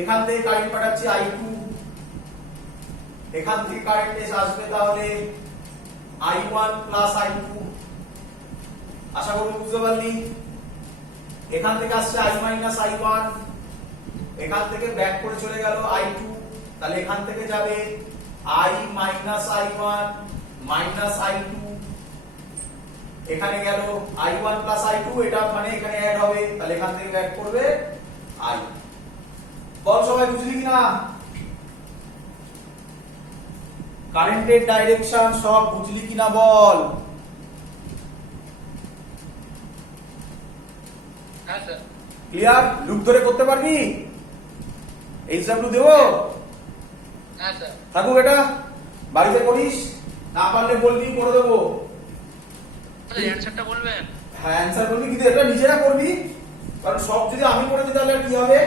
এখান থেকে কারেন্ট পাঠাচ্ছি I2, এখান থেকে কারেন্ট আসবে তাহলে I1 প্লাস I2। আশা করি বুঝতে পারলি। এখান থেকে আসছে I মাইনাস I1, এখান থেকে ব্যাক করে চলে গেল I2, তাহলে এখান থেকে যাবে I minus I1 minus I2, এখানে গেল I1 প্লাস I2, এটা মানে এখানে অ্যাড হবে, তাহলে এখান থেকে ব্যাক করবে I। বল সবাই বুঝলি কিনা? কারেন্টের ডাইরেকশন সব বুঝলি কিনা বল? হ্যাঁ স্যার। ক্লিয়ার? লুপ ধরে করতে পারবি? এক্সাম্পল দেবো? হ্যাঁ স্যার। থাকুক এটা, বাড়িতে করিস, না পারলে বলবি করে দেবো। অ্যানসারটা বলবেন? হ্যাঁ অ্যানসার বলবি, কিন্তু এটা নিজেরা করবি, কারণ সব যদি আমি করে দিই তাহলে কি হবে?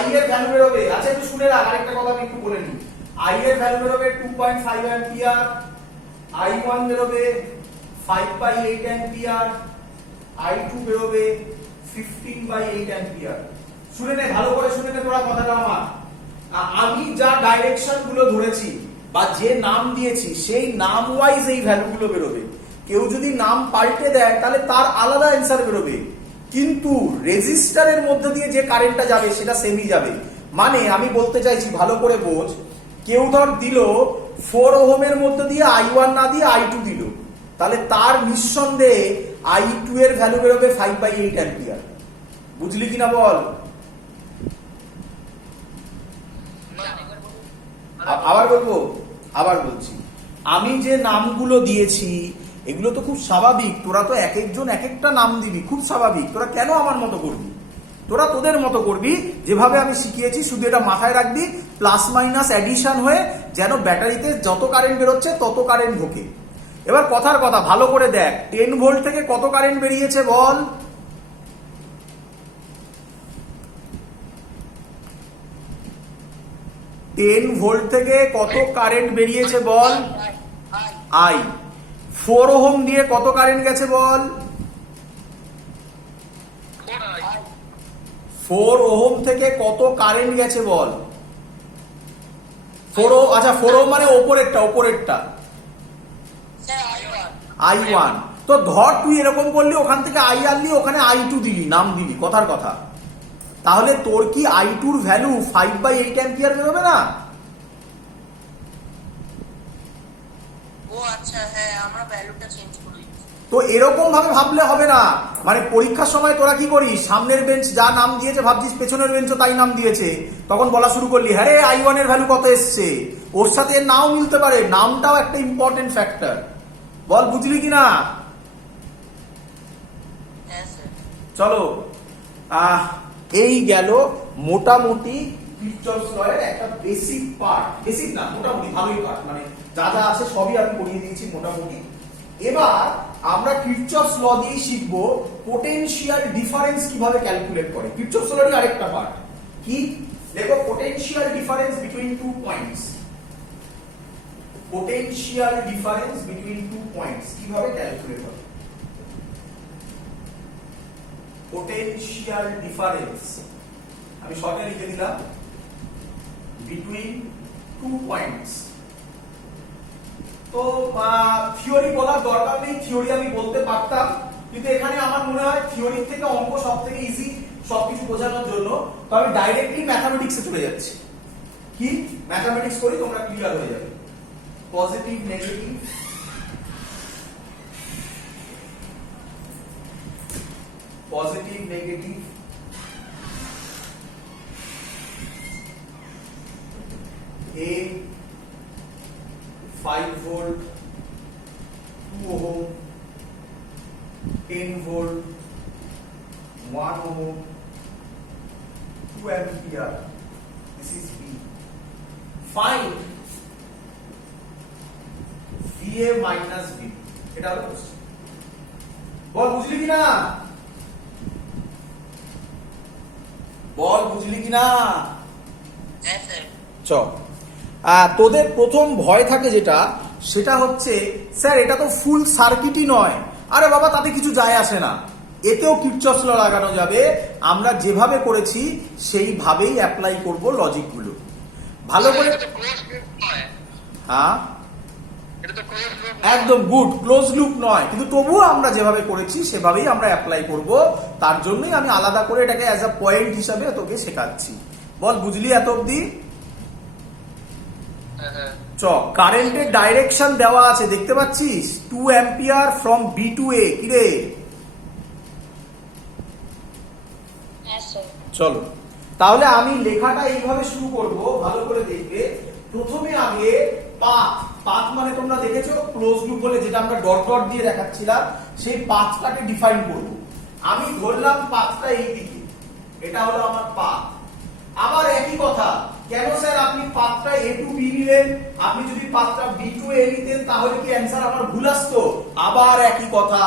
I এর ভ্যালু বেরোবে। আচ্ছা একটু শুনে রাখ, আরেকটা কথা আমি একটু বলে নিই। I এর ভ্যালু বেরোবে 2.5 অ্যাম্পিয়ার, I1 বেরোবে 5/8 অ্যাম্পিয়ার, I2 বেরোবে 15/8 অ্যাম্পিয়ার। শুনে নে, ভালো করে শুনে নে তোরা কথাটা আমার। আমি যা ডাইরেকশন গুলো ধরেছি বা যে নাম দিয়েছি সেই নাম ওয়াইজ এই ভ্যালুগুলো বেরোবে। কেউ যদি নাম পাল্টে দেয় তাহলে তার আলাদা অ্যান্সার বেরোবে, কিন্তু রেজিস্টারের মধ্যে দিয়ে যে কারেন্টটা যাবে সেটা সেমই যাবে। মানে আমি বলতে চাইছি, ভালো করে বোঝ, কেউ ধর দিল 4 ওহমের মধ্যে দিয়ে I1 না দিয়ে I2 দিল, তাহলে তার নিঃসন্দেহে I2 এর ভ্যালু বেরোবে 5/8 অ্যাম্পিয়ার। বুঝলি কিনা বল? আবার বলবো, আবার বলছি, আমি যে নামগুলো দিয়েছি এগুলো তো খুব স্বাভাবিক। তোরা তো এক একজন এক একটা নাম দিবি, খুব স্বাভাবিক। তোরা কেন আমার মতো করবি? তোরা তোদের মতো করবি, যেভাবে আমি শিখিয়েছি। শুধু এটা মাথায় রাখবি, প্লাস মাইনাস অ্যাডিশন হয়ে যেন ব্যাটারিতে যত কারেন্ট বেরোচ্ছে তত কারেন্ট ঢোকে। এবার কথার কথা ভালো করে দেখ, 10 ভোল্ট থেকে কত কারেন্ট বেরিয়েছে বল? টেন ভোল্ট থেকে কত কারেন্ট বেরিয়েছে বল? I। 4 ওহম দিয়ে কত কারেন্ট গেছে বল? 4 ওহম থেকে কত কারেন্ট গেছে বল? 4 ওহম, আচ্ছা 4 ওহম মানে ওপরেরটা I1। তো ধর তুই এরকম করলি, ওখান থেকে I আনলি, ওখানে I2 দিলি, নাম দিলি, কথার কথা, তাহলে তোর কি I2 এর ভ্যালু 5/8 অ্যাম্পিয়ার বেরোবে না? ও আচ্ছা, হ্যাঁ আমরা ভ্যালুটা চেঞ্জ করি। তো এরকম ভাবে ভাবলে হবে না। মানে পরীক্ষার সময় তোরা কি করিস, সামনের বেঞ্চ যা নাম দিয়েছে ভাবছিস পেছনের বেঞ্চও তাই নাম দিয়েছে, তখন বলা শুরু করলি হ্যাঁ রে I1 এর ভ্যালু কত এসছে, ওর সাথে এর নাও মিলতে পারে, নামটাও একটা ইম্পর্টেন্ট ফ্যাক্টর। বল বুঝলি কিনা? হ্যাঁ স্যার। চলো, এই গেল মোটামুটি কিরচফস ল এর একটা বেসিক পার্ট। বেসিক না, মোটামুটি ভালোই পার্ট, মানে যা যা আছে সবই আমি পড়িয়ে দিয়েছি মোটামুটি। এবার আমরা কিরচফস ল দিয়ে শিখবো পোটেনশিয়াল ডিফারেন্স কিভাবে ক্যালকুলেট করে। কিরচফস ল এর আরেকটা পার্ট কি দেখো, potential difference between two points. Potential difference between two points কিভাবে ক্যালকুলেট হবে? পোটেনশিয়াল ডিফারেন্স আমি শর্টে লিখে দিলাম, বিটুইন টু পয়েন্টস। তো থিওরি বলার দরকার নেই, থিওরি আমি বলতে পারতাম, কিন্তু এখানে আমার মনে হয় থিওরির থেকে অঙ্ক সব থেকে ইজি সবকিছু বোঝানোর জন্য। তো আমি ডাইরেক্টলি ম্যাথামেটিক্সে চলে যাচ্ছি। কি ম্যাথামেটিক্স করি, তোমরা ক্লিয়ার হয়ে যাবে। Positive negative, positive negative, A 5 volt, 2 ohm, 10 volt, 1 ohm, 2 ampere. This is B. Find VA minus V. এটা হলো কোশ্চেন। বল বুঝলি কিনা? বল বুঝলি কিনা? হ্যাঁ স্যার। চল, তোদের প্রথম ভয় থাকে যেটা, সেটা হচ্ছে স্যার এটা তো ফুল সার্কিটই নয়। আরে বাবা, তাতে কিছু যায় আসে না। এতেও কিরচফস ল লাগানো যাবে। আমরা যেভাবে করেছি সেইভাবেই অ্যাপ্লাই করব লজিকগুলো ভালো করে। এটা তো ক্লোজ লুপ নয়, হ্যাঁ এটা তো ক্লোজ লুপ একদম গুড, ক্লোজ লুপ নয়, কিন্তু তবুও আমরা যেভাবে করেছি সেভাবেই আমরা অ্যাপ্লাই করব। তার জন্যই আমি আলাদা করে এটাকে অ্যাজ আ পয়েন্ট হিসাবে তোকে শেখাচ্ছি। বল বুঝলি এত অব্দি? চ কারেন্টের ডাইরেকশন দেওয়া আছে দেখতে পাচ্ছিস, 2 অ্যাম্পিয়ার ফ্রম বি টু এ। কিরে হ্যাঁ স্যার। চলো তাহলে আমি লেখাটা এইভাবে শুরু করব, ভালো করে দেখবে। প্রথমে আগে পাথ, পাথ মানে তোমরা দেখেছো ক্লোজ লুপ বলে যেটা আমরা ডট ডট দিয়ে দেখাচ্ছিলাম, সেই পাথটাকে ডিফাইন করব। আমি ধরলাম পাথটা এই দিকে, এটা হলো আমার পাথ। আবার একই কথা, কেন স্যার আপনি পাথটা এ টু বি নিলেন? আপনি যদি পাথটা বি টু এ নিতেন তাহলে কি অ্যান্সার আমার ভুল আসতো? আবার একই কথা,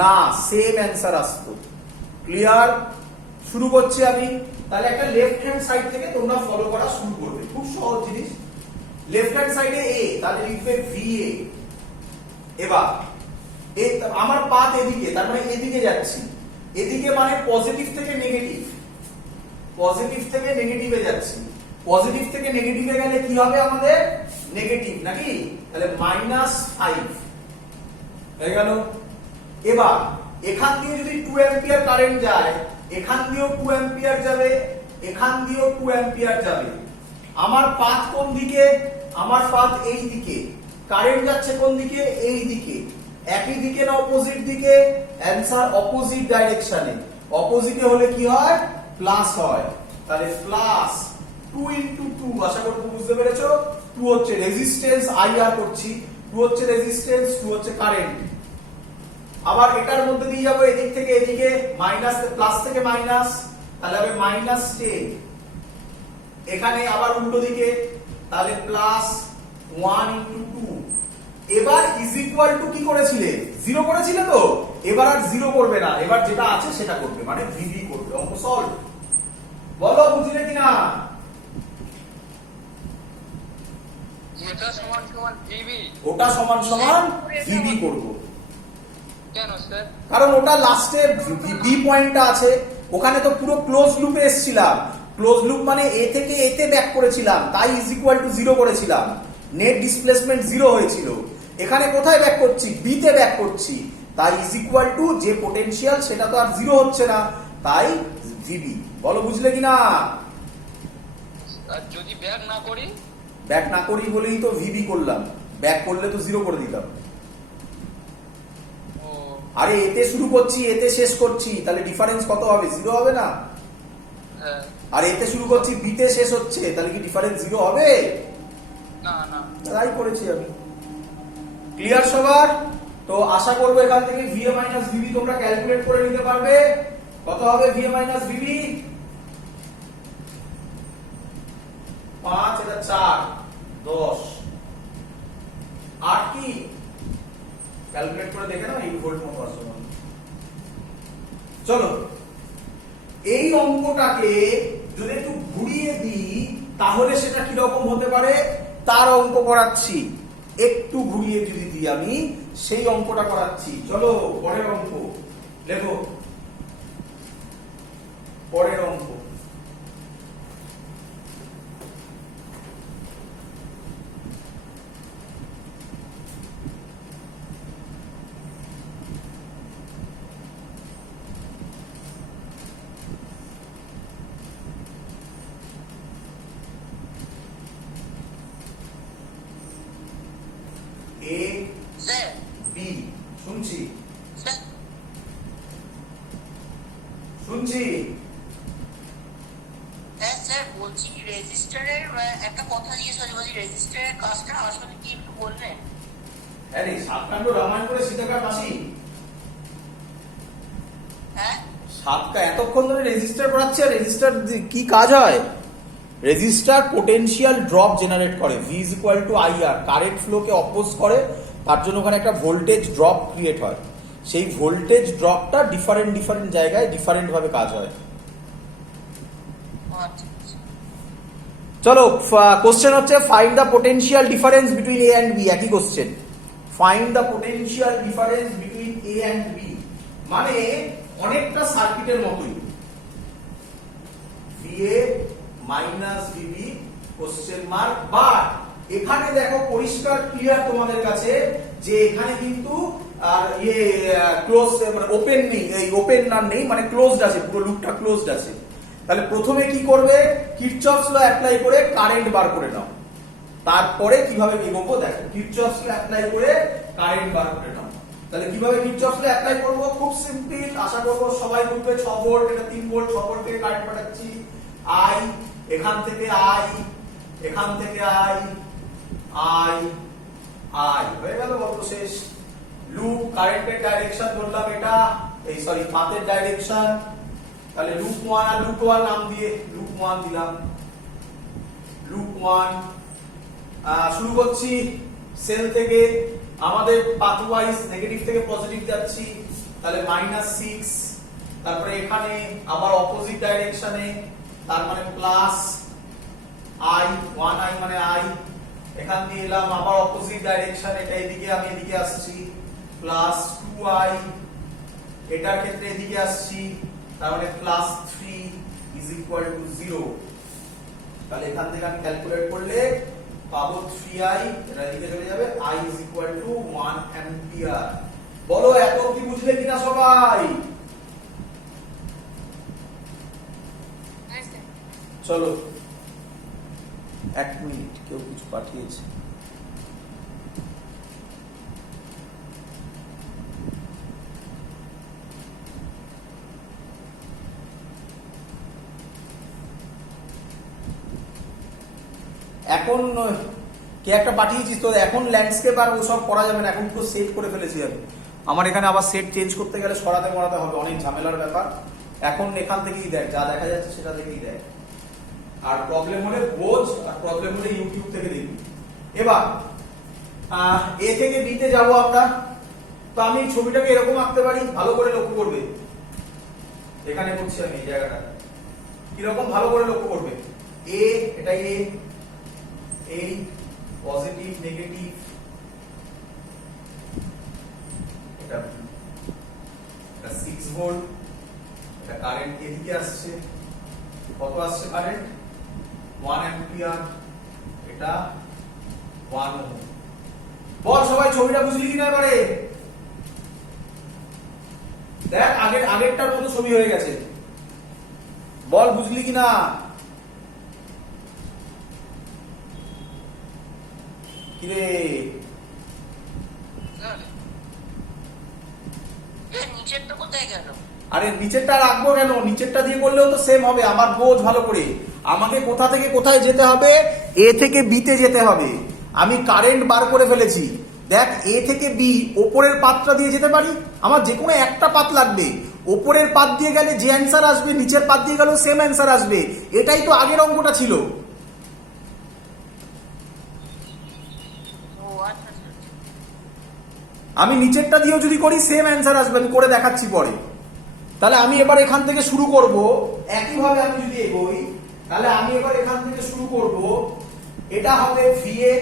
না, সেম অ্যান্সার আসতো। ক্লিয়ার? শুরু করছি আমি। তাহলে একটা লেফট হ্যান্ড সাইড থেকে তোমরা ফলো করা শুরু করবে, খুব সহজ জিনিস। লেফট হ্যান্ড সাইডে এ, তাহলে লিখবে ভি এ। এবার আমার পাথ এদিকে, তার মানে এদিকে যাচ্ছি। এদিকে মানে পজিটিভ থেকে নেগেটিভ, পজিটিভ থেকে নেগেটিভে যাচ্ছি। পজিটিভ থেকে নেগেটিভে গেলে কি হবে আমাদের? নেগেটিভ নাকি? তাহলে -5 হয়ে গেল। এবার এখান দিয়ে যদি 2 অ্যাম্পিয়ার কারেন্ট যায়, এখান দিয়েও 2 অ্যাম্পিয়ার যাবে, এখান দিয়েও 2 অ্যাম্পিয়ার যাবে। আমার পাথ কোন দিকে? আমার পাথ এই দিকে। কারেন্ট যাচ্ছে কোন দিকে? এই দিকে। একই দিকে না অপোজিট দিকে? অ্যান্সার অপোজিট ডাইরেকশনে। অপোজিটে হলে কি হয়? প্লাস হয়। তাহলে প্লাস 2 ইনটু 2, আশা করি বুঝতে পেরেছো। 2 হচ্ছে রেজিস্ট্যান্স, আইআর করছি, 2 হচ্ছে রেজিস্ট্যান্স, 2 হচ্ছে কারেন্ট। আবার এটার মধ্যে দিয়ে যাবো এদিক থেকে এদিকে, মাইনাস প্লাস থেকে মাইনাস, তাহলে হবে -10। এখানে আবার উল্টো দিকে, তাহলে প্লাস 1 ইনটু 2। এবার ইজ ইকুয়াল টু কি করেছিলে? 0 করেছিলে তো। এবার আর 0 করবে না, এবার যেটা আছে সেটা করবে, মানে ভিভি করবে। অঙ্ক সলভ। বলো বুঝলে কিনা? এটা সমান সমান ভিবি। ওটা সমান সমান ভিভি করব, কেন স্যার? কারণ ওটা লাস্টে বি পয়েন্টটা আছে। ওখানে তো পুরো ক্লোজ লুপে এসেছিলাম, ক্লোজ লুপ মানে এ থেকে এতে ব্যাক করেছিলাম, তাই ইজ ইকুয়াল টু 0 করেছিলাম। নেট ডিসপ্লেসমেন্ট 0 হয়েছিল। এখানে কোথায় ব্যাক করছি? বি তে ব্যাক করছি, তাই ইজ ইকুয়াল টু যে পোটেনশিয়াল সেটা তো আর 0 হচ্ছে না, তাই ভিবি। বলো বুঝলে কিনা? আর যদি ব্যাক না করি? ব্যাক না করি বলেই তো ভিবি করলাম, ব্যাক করলে তো 0 করে দিতাম। ও আরে এতে শুরু করছি, এতে শেষ করছি, তাহলে ডিফারেন্স কত হবে? 0 হবে না? হ্যাঁ। আর এতে শুরু করছি, বিতে শেষ হচ্ছে, তাহলে কি ডিফারেন্স 0 হবে? না না। তাই করেছি আমি। ক্লিয়ার সবার? তো আশা করবো এখান থেকে ভিএ মাইনাস ভিবি তোমরা ক্যালকুলেট করে নিতে পারবে। কত হবে ভিএ মাইনাস ভিবি? 5, এটা 4, 10, 8 কি? ক্যালকুলেট করে দেখে নাও 8 ভোল্ট মতো আসছে। চলো এই অঙ্কটাকে যদি একটু ঘুরিয়ে দিই তাহলে সেটা কি রকম হতে পারে তার অঙ্ক করাচ্ছি। একটু ঘুরিয়ে যদি দিই আমি, সেই অঙ্কটা করাচ্ছি। চলো পরের অঙ্ক লেখো, পরের অঙ্ক। এ স্যার। বি, শুনছি স্যার। শুনছি। হ্যাঁ স্যার, বলছি কি রেজিস্টারের একটা কথা জিজ্ঞেস করছি, বলছি রেজিস্টারের কাজটা আসলে কি একটু বললেন? আরে সাতকাণ্ড রামায়ণ করে সীতাকার মাসি। হ্যাঁ এতক্ষণ ধরে রেজিস্টার পড়াচ্ছি, আর রেজিস্টার কি কাজ হয়? রেজিস্টার পোটেনশিয়াল ড্রপ জেনারেট করে, V is equal to IR, current ফ্লোকে অপোজ করে, তার জন্য ওখানে একটা ভোল্টেজ ড্রপ ক্রিয়েট হয়। সেই ভোল্টেজ ড্রপটা ডিফারেন্ট ডিফারেন্ট জায়গায় ডিফারেন্ট ভাবে কাজ হয়। আচ্ছা আচ্ছা। চলো কোশ্চেন হচ্ছে find the potential difference between A and B. একই question, find the potential difference between A and B. মানে অনেকটা সার্কিটের মতোই VA minus VB question mark. But এখানে দেখো পরিষ্কার ক্লিয়ার তোমাদের কাছে যে এখানে কিন্তু আর ক্লোজ মানে ওপেন নেই, এই ওপেন না নেই মানে ক্লোজড আছে, পুরো লুপটা ক্লোজড আছে। তাহলে প্রথমে কি করবে, কিরচফস ল অ্যাপ্লাই করে কারেন্ট বার করে নাও, তারপরে কিভাবে এগোবো দেখো। কিরচফস ল অ্যাপ্লাই করে কারেন্ট বার করে নাও। তাহলে কিভাবে কিরচফস ল অ্যাপ্লাই করব, খুব সিম্পল, আশা করব সবাই বুঝবে। 6 ভোল্ট, এটা 3 ভোল্ট, 6 ভোল্ট থেকে কারেন্ট পাঠাচ্ছি। আই এখান থেকে আই, এখান থেকে আই, আই আই হয়ে গেল, গল্প শেষ। লুপ কারেন্টের ডাইরেকশন বললাম এটা, এই সরি পাথের ডাইরেকশন। তাহলে লুপ 1 আর লুপ 1 নাম দিয়ে লুপ 1 দিলাম। লুপ 1 শুরু করছি সেল থেকে, আমাদের পাথ ওয়াইজ নেগেটিভ থেকে পজিটিভ যাচ্ছি, তাহলে -6। তারপরে এখানে আবার অপোজিট ডাইরেকশনে, তার মানে প্লাস আই, 1i মানে আই। এখান দিয়ে এলাম আবার অপোজিট ডাইরেকশন, এটা এদিকে, আমি এদিকে আসছি, প্লাস 2i। এটার ক্ষেত্রে এদিকে আসছি, তার মানে প্লাস 3 ইজ ইকুয়াল টু 0। তাহলে এখান থেকে আমি ক্যালকুলেট করলে পাবো 3i, এটা এদিকে চলে যাবে, i is equal two 1 ampere. বলো এত কি বুঝলে কিনা সবাই? চলো 1 মিনিট, কেউ কিছু পাঠিয়েছে। এখন কে একটা পাঠিয়েছিস তো, এখন ল্যান্ডস্কেপ আর ওসব করা যাবে না, এখন তো সেট করে ফেলেছি আমি। আমার এখানে আবার সেট চেঞ্জ করতে গেলে সরাতে মরাতে হবে, অনেক ঝামেলার ব্যাপার। এখন এখান থেকেই দেখ, যা দেখা যাচ্ছে সেটা থেকেই দেখ। আর প্রবলেম হলে বোঝ, আর প্রবলেম হলে ইউটিউব থেকে দেখবি। এবার এ থেকে বি তে যাবো আমরা। তো আমি ছবিটাকে এরকম আঁকতে পারি, ভালো করে লক্ষ্য করবে। এখানে করছি আমি এই জায়গাটা, কিরকম ভালো করে লক্ষ্য করবে। এ, এটা এ, এই পজিটিভ নেগেটিভ, এটা 6 ভোল্ট, এটা কারেন্ট এদিকে আসছে, কত আসছে কারেন্ট, 1 অ্যাম্পিয়ার, এটা 1 ওহম। বল সবাই ছবিটা বুঝলি কিনা এবারে? দেখ আগেরটার মতো ছবি হয়ে গেছে, বল বুঝলি কিনা? কিরে নিচেরটা কোথায় গেল? আরে নিচেরটা রাখবো কেন, নিচেরটা দিয়ে করলেও তো সেম হবে। আমার বোঝ ভালো করে, আমাকে কোথা থেকে কোথায় যেতে হবে, এ থেকে বি তে যেতে হবে। আমি কারেন্ট বার করে ফেলেছি। দেখ এ থেকে বি ওপরের পাতটা দিয়ে যেতে পারি, আমার যে কোনো একটা পাত লাগবে। ওপরের পাত দিয়ে গেলে যে অ্যান্সার আসবে, নিচের পাত দিয়ে গেলেও সেম অ্যান্সার আসবে। এটাই তো আগের অঙ্কটা ছিল। আমি নিচেরটা দিয়েও যদি করি সেম অ্যান্সার আসবে, আমি করে দেখাচ্ছি পরে। তাহলে আমি এবার এখান থেকে শুরু করব, একইভাবে আমি যদি এগোই, তাহলে আমি এবার এখান থেকে শুরু করব। এটা হবে VA,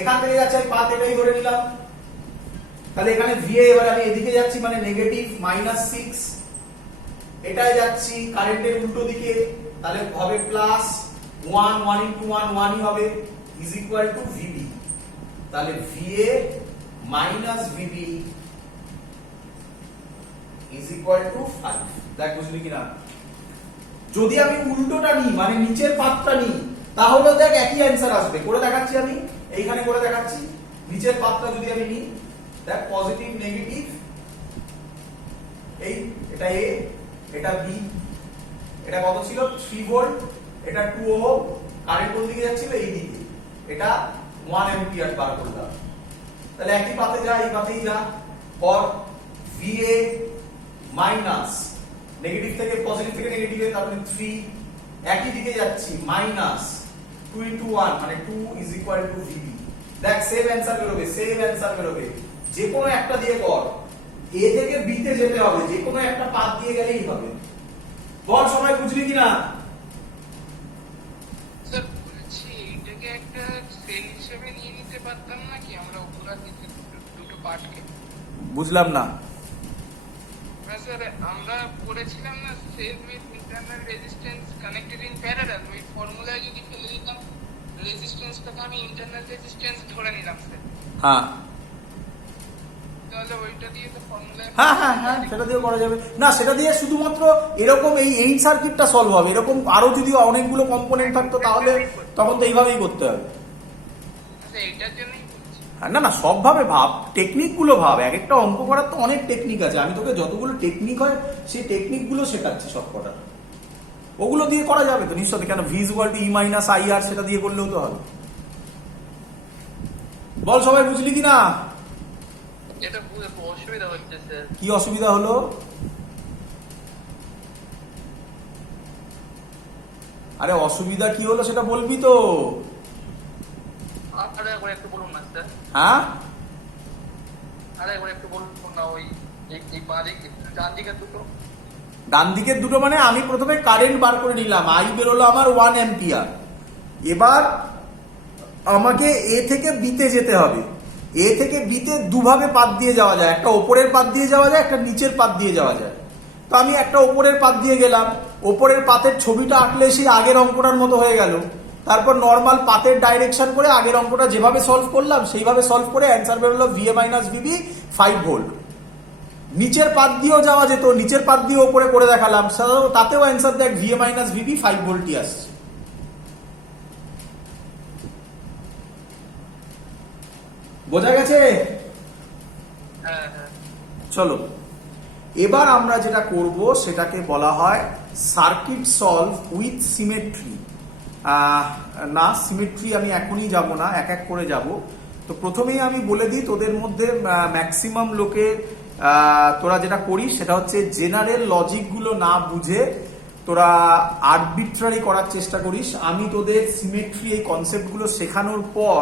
এখান থেকে যাচ্ছে আমি পাথ এটাই ধরে নিলাম। তাহলে এখানে VA, এবার আমি এদিকে যাচ্ছি মানে নেগেটিভ -6, এটাই যাচ্ছি কারেন্টের উল্টো দিকে, তাহলে হবে প্লাস 1, 1 ইনটু 1 1ই হবে, ইজ ইকুয়াল টু VB। তাহলে VA minus VB is equal two 5। দেখ বুঝলি কিনা? যদি আমি উল্টোটা নিই মানে নিচের পাতটা নিই, তাহলে দেখ একই অ্যান্সার আসবে। করে দেখাচ্ছি আমি, এইখানে করে দেখাচ্ছি। নিচের পাতটা যদি আমি নিই, দেখ পজিটিভ নেগেটিভ, এই এটা A, এটা B, এটা কত ছিল 3 ভোল্ট, এটা 2 ওহম, কারেন্ট কোন দিকে যাচ্ছিল এই দিকে, এটা 1 অ্যাম্পিয়ার বার করলাম। তাহলে একই পাতে যা, এই পাতেই যা। ফর VA মাইনাস নেগেটিভ থেকে পজিটিভ থেকে নেগেটিভে, তারপরে 3, একই দিকে যাচ্ছি মাইনাস 2 ইনটু 1 মানে 2 ইজ ইকুয়াল টু VB। দেখ সেম অ্যান্সার বেরোবে, সেম অ্যান্সার বেরোবে। যে কোনো একটা দিয়ে কর, এ থেকে বি তে যেতে হবে, যে কোনো একটা পাত দিয়ে গেলেই হবে। বল সবাই বুঝলি কিনা? স্যার বলছি এটাকে একটা সেল হিসেবে নিয়ে নিতে পারতাম নাকি আমরা উপরা দিতে দুটো পার্টকে? বুঝলাম না। স্যার আমরা পড়েছিলাম না cell with internal resistance connected in parallel, ওই ফর্মুলায় যদি ফেলে দিতাম রেজিস্ট্যান্সটাকে আমি ইন্টারনাল রেজিস্ট্যান্স ধরে নিলাম স্যার, হ্যাঁ তাহলে ওইটা দিয়ে তো ফর্মুলায় হ্যাঁ হ্যাঁ হ্যাঁ সেটা দিয়ে করা যাবে না, সেটা দিয়ে শুধুমাত্র এরকম এই সার্কিটটা সলভ হবে। এরকম আরো যদি অনেকগুলো কম্পোনেন্ট থাকতো তাহলে তখন তো এইভাবেই করতে হবে। আচ্ছা এইটার জন্যই বলছি। না না, সবভাবে ভাব, টেকনিক গুলো ভাব। এক একটা অঙ্ক করার তো অনেক টেকনিক আছে, আমি তোকে যতগুলো টেকনিক হয় সেই টেকনিক গুলো শেখাচ্ছি সব কটা। ওগুলো দিয়ে করা যাবে তো নিশ্চয়ই, কেন V equal to E minus I R সেটা দিয়ে করলেও তো হবে। বল সবাই বুঝলি কি না? এটা অসুবিধা হচ্ছে স্যার। কি অসুবিধা হলো? আরে অসুবিধা কি হলো সেটা বলবি তো। আরে একবার একটু বলুন না স্যার। হ্যাঁ আরে একবার একটু বলুন না, ওই এই বাদিক ডান দিকের দুটো। ডান দিকের দুটো মানে আমি প্রথমে কারেন্ট বার করে নিলাম, আই বেরোলো আমার 1 অ্যাম্পিয়ার। এবার আমাকে এ থেকে বিতে যেতে হবে। এ থেকে বিতে দুভাবে পাত দিয়ে যাওয়া যায়, একটা ওপরের পাত দিয়ে যাওয়া যায়, একটা নিচের পাত দিয়ে যাওয়া যায়। তো আমি একটা ওপরের পাত দিয়ে গেলাম, ওপরের পাতের ছবিটা আঁকলে সেই আগের অঙ্কটার মতো হয়ে গেল। তারপর নর্মাল পাতের ডাইরেকশন করে আগের অঙ্কটা যেভাবে সলভ করলাম সেইভাবে সলভ করে অ্যান্সার বেরোলো VA মাইনাস VB 5 ভোল্ট। নিচের পাত দিয়েও যাওয়া যেত, নিচের পাত দিয়ে ওপরে করে দেখালাম, তাতেও অ্যান্সার দেখ VA মাইনাস VB 5 ভোল্টই আসছে। বোঝা গেছে? হ্যাঁ হ্যাঁ। চলো এবার আমরা যেটা করব সেটাকে বলা হয় সার্কিট সলভ উইথ সিমেট্রি। না, সিমেট্রি আমি এখনই যাব না, এক এক করে যাব। তো প্রথমেই আমি বলে দিই, তোদের মধ্যে ম্যাক্সিমাম লোকের তোরা যেটা করিস সেটা হচ্ছে জেনারেল লজিকগুলো না বুঝে তোরা আরবিট্রারি করার চেষ্টা করিস। আমি তোদের সিমেট্রি এই কনসেপ্টগুলো শেখানোর পর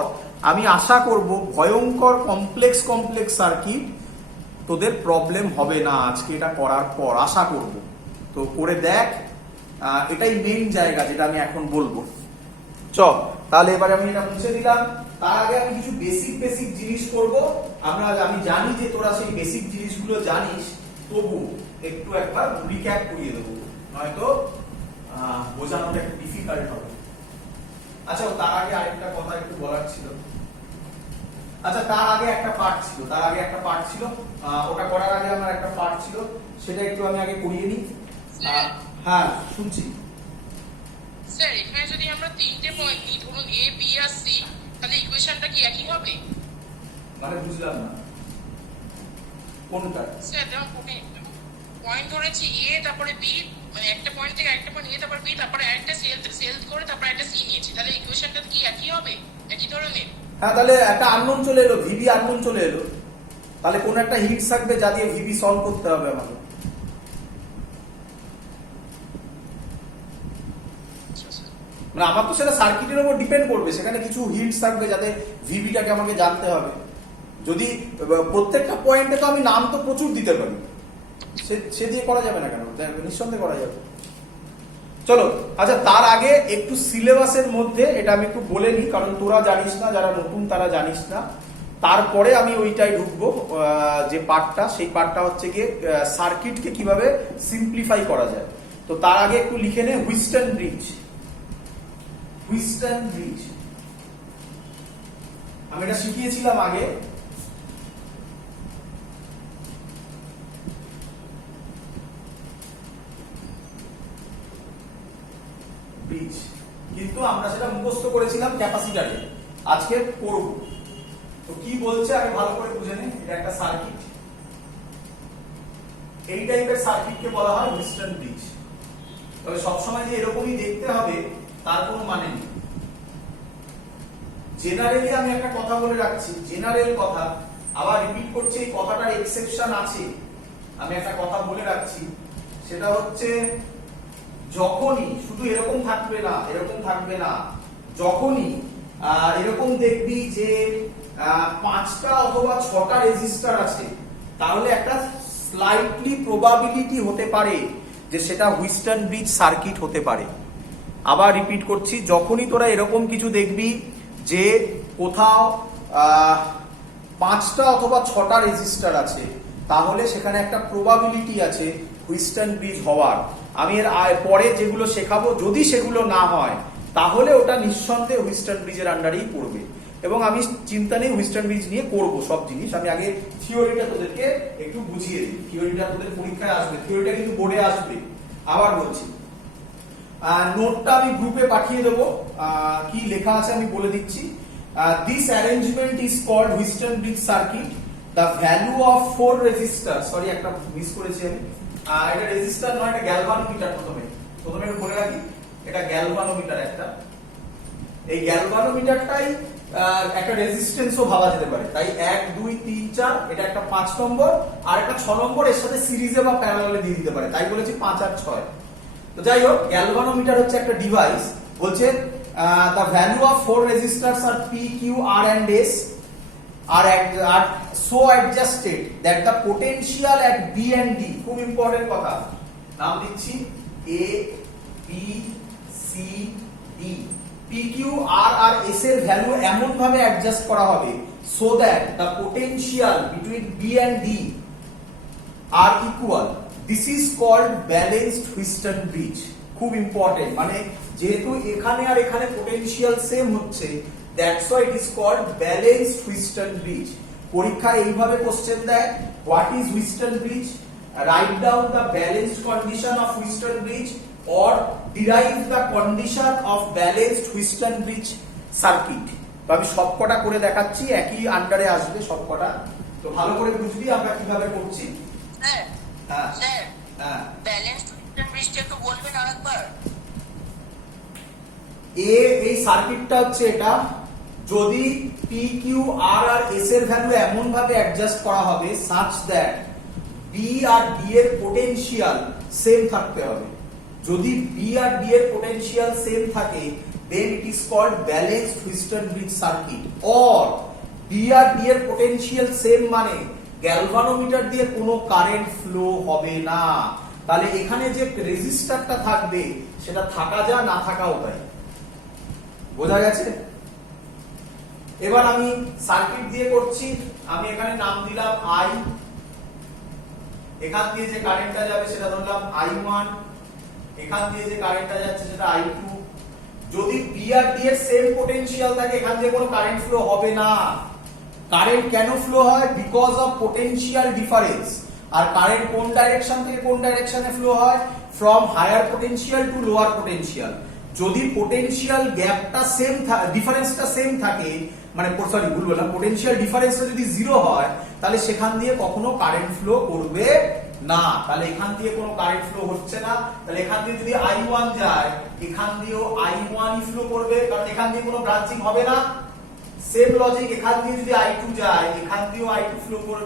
আমি আশা করব ভয়ঙ্কর কমপ্লেক্স সার্কিট তোদের প্রবলেম হবে না আজকে এটা করার পর, আশা করব। তো করে দেখ, এটাই মেইন জায়গা যেটা আমি এখন বলবো। তাহলে এবারে আমি এটা মুছে দিলাম। তার আগে আমি কিছু বেসিক জিনিস করব। আমি জানি যে তোরা সেই বেসিক জিনিসগুলো জানিস, তবু একটু একবার রিক্যাপ করিয়ে দেবো, নয়তো বোঝানোটা একটু ডিফিকাল্ট হবে। আচ্ছা তার আগে আরেকটা কথা একটু বলার ছিল। আচ্ছা তার আগে একটা পার্ট ছিল, ওটা করার আগে আমার একটা পার্ট ছিল, সেটা একটু আমি আগে করিয়ে নিই। হ্যাঁ শুনছি। স্যার এখানে যদি আমরা তিনটে পয়েন্ট নিই, ধরুন A B আর C, তাহলে ইকুয়েশনটা কি একই হবে? মানে বুঝলাম না কোনটা? স্যার যেমন পয়েন্ট ধরেছি A তারপরে B, মানে একটা পয়েন্ট থেকে একটা পয়েন্ট A তারপর B, তারপরে একটা সেল করে তারপরে একটা C নিয়েছি, তাহলে ইকুয়েশনটা কি একই হবে, একই ধরনের? হ্যাঁ, তাহলে একটা আননোন চলে এলো, ভিবি আননোন চলে এলো। তাহলে কোন একটা হিট থাকবে যা দিয়ে ভিবি সলভ করতে হবে আমাকে। মানে আমার তো সেটা সার্কিটের উপর ডিপেন্ড করবে, সেখানে কিছু হিটস থাকবে যাতে ভিবিটাকে আমাকে জানতে হবে। যদি প্রত্যেকটা পয়েন্টে তো আমি নাম তো প্রচুর দিতে পারি, সে দিয়ে করা যাবে না কেন? নিঃসন্দেহে করা যাবে। চলো আচ্ছা, তার আগে একটু সিলেবাসের মধ্যে এটা আমি একটু বলে নিই, কারণ তোরা জানিস না, যারা নতুন তারা জানিস না। তারপরে আমি ওইটাই ঢুকবো, যে পার্টটা, সেই পার্টটা হচ্ছে গিয়ে সার্কিটকে কিভাবে সিম্পলিফাই করা যায়। তো তার আগে একটু লিখে নে হুইস্টন ব্রিজ। আমি এটা শিখিয়েছিলাম আগে। ব্রিজ, কিন্তু আমরা সেটা মুখস্থ করেছিলাম ক্যাপাসিটরে, আজকে করব। তো কি বলছে আগে ভালো করে বুঝে নে। এটা একটা সার্কিট, এই টাইপের সার্কিটকে বলা হয় হুইস্টন ব্রিজ। তবে সবসময় যে এরকমই দেখতে হবে তার কোনো মানে নেই। জেনারেলি আমি একটা কথা বলে রাখছি, জেনারেল কথা, আবার রিপিট করছি, এই কথাটার এক্সেপশন আছে। আমি একটা কথা বলে রাখছি, সেটা হচ্ছে যখনই, শুধু এরকম থাকবে না, যখনই এরকম দেখবি যে 5টা অথবা 6টা রেজিস্টার আছে, তাহলে একটা স্লাইটলি প্রবাবিলিটি হতে পারে যে সেটা হুইস্টন ব্রিজ সার্কিট হতে পারে। আবার রিপিট করছি, যখনই তোরা এরকম কিছু দেখবি যে কোথাও 5টা অথবা 6টা রেজিস্টার আছে, তাহলে সেখানে একটা প্রবাবিলিটি আছে হুইস্টন ব্রিজ হওয়ার। আমি এর পরে যেগুলো শেখাবো যদি সেগুলো না হয় তাহলে ওটা নিঃসন্দেহে হুইস্টন ব্রিজের আন্ডারেই পড়বে। এবং আমি চিন্তা নেই হুইস্টন ব্রিজ নিয়ে করব সব জিনিস। আমি আগে থিওরিটা তোদেরকে একটু বুঝিয়ে দিই। থিওরিটা তোদের পরীক্ষায় আসবে, থিওরিটা কিন্তু বোর্ডে আসবে। আবার বলছি, নোটটা আমি গ্রুপে পাঠিয়ে দেবো। কি লেখা আছে আমি বলে দিচ্ছি। This arrangement is called Wheatstone bridge circuit. The value of 4 resistor, sorry একটা মিস করেছি আমি, এটা রেজিস্টার নয়, এটা গ্যালভানোমিটার। প্রথমে একটু বলে রাখি, এটা গ্যালভানোমিটার একটা। এই গ্যালভানোমিটারটাই একটা রেজিস্ট্যান্সও ভাবা যেতে পারে। তাই 1 2 3 4 এটা একটা 5 নম্বর, আর একটা 6 নম্বর এর সাথে সিরিজে বা প্যারালালে দিয়ে দিতে পারে। তাই বলেছি 5 আর 6। তো যাই হোক, গ্যালভানোমিটার হচ্ছে একটা ডিভাইস। বলছে the value of 4 resistors are P, Q, R and S are so adjusted that the potential at B and D, খুব ইম্পর্টেন্ট কথা, নাম দিচ্ছি A, B, C, D, P, Q, R R S এর value এমন ভাবে adjust করা হবে so that the potential between B and D are equal. This is called balanced Wheatstone bridge. খুব ইম্পর্টেন্ট, মানে যেহেতু এখানে আর এখানে পোটেনশিয়াল সেম হচ্ছে, that's why it is called balanced Wheatstone bridge। পরীক্ষায় এইভাবে কোশ্চেন দেয়, what is Wheatstone bridge, write down the balanced condition of Wheatstone bridge or derive the condition of balanced Wheatstone bridge circuit। তো আমি সবকটা করে দেখাচ্ছি, একই আন্ডারে আসবে সবকটা। তো ভালো করে বুঝবি আমরা কিভাবে করছি। হ্যাঁ হ্যাঁ স্যার, হ্যাঁ, ব্যালেন্সড হুইস্টন ব্রিজটা একটু বলবেন আরেকবার। এই সার্কিটটা হচ্ছে এটা। যদি পি কিউ আর আর এস এর ভ্যালু এমন ভাবে অ্যাডজাস্ট করা হবে such that বি আর ডি এর পোটেনশিয়াল সেম থাকতে হবে। যদি বি আর ডি এর পোটেনশিয়াল সেম থাকে then it is called balanced Wheatstone bridge circuit, or B আর ডি এর পোটেনশিয়াল সেম মানে গ্যালভানোমিটার দিয়ে কোনো কারেন্ট ফ্লো হবে না। তাহলে এখানে যে রেজিস্টারটা থাকবে সেটা থাকা যা না থাকাও তাই। বোঝা গেছে? এবার আমি সার্কিট দিয়ে করছি। আমি এখানে নাম দিলাম আই। এখান দিয়ে যে কারেন্টটা যাবে সেটা ধরলাম I1, এখান দিয়ে যে কারেন্টটা যাচ্ছে সেটা I2। যদি বি আর ডি এর সেম পোটেনশিয়াল থাকে এখান দিয়ে কোনো কারেন্ট ফ্লো হবে না। কারেন্ট কেন ফ্লো হয়? Because of potential difference. আর কারেন্ট কোন ডাইরেকশন থেকে কোন ডাইরেকশনে ফ্লো হয়? From higher potential to lower potential. যদি পোটেনশিয়াল গ্যাপটা সেম, ডিফারেন্সটা সেম থাকে, মানে সরি ভুল বললাম, পোটেনশিয়াল ডিফারেন্সটা যদি 0 হয় তাহলে সেখান দিয়ে কখনো কারেন্ট ফ্লো করবে না। তাহলে এখান দিয়ে কোনো কারেন্ট ফ্লো হচ্ছে না। তাহলে এখান দিয়ে যদি I1 যায় এখান দিয়েও I1 ফ্লো করবে, কারণ এখান দিয়ে কোনো ব্রাঞ্চিং হবে না। সেম লজিক, এখান দিয়ে যদি I2 যায় এখান দিয়েও I2 ফ্লো করবে।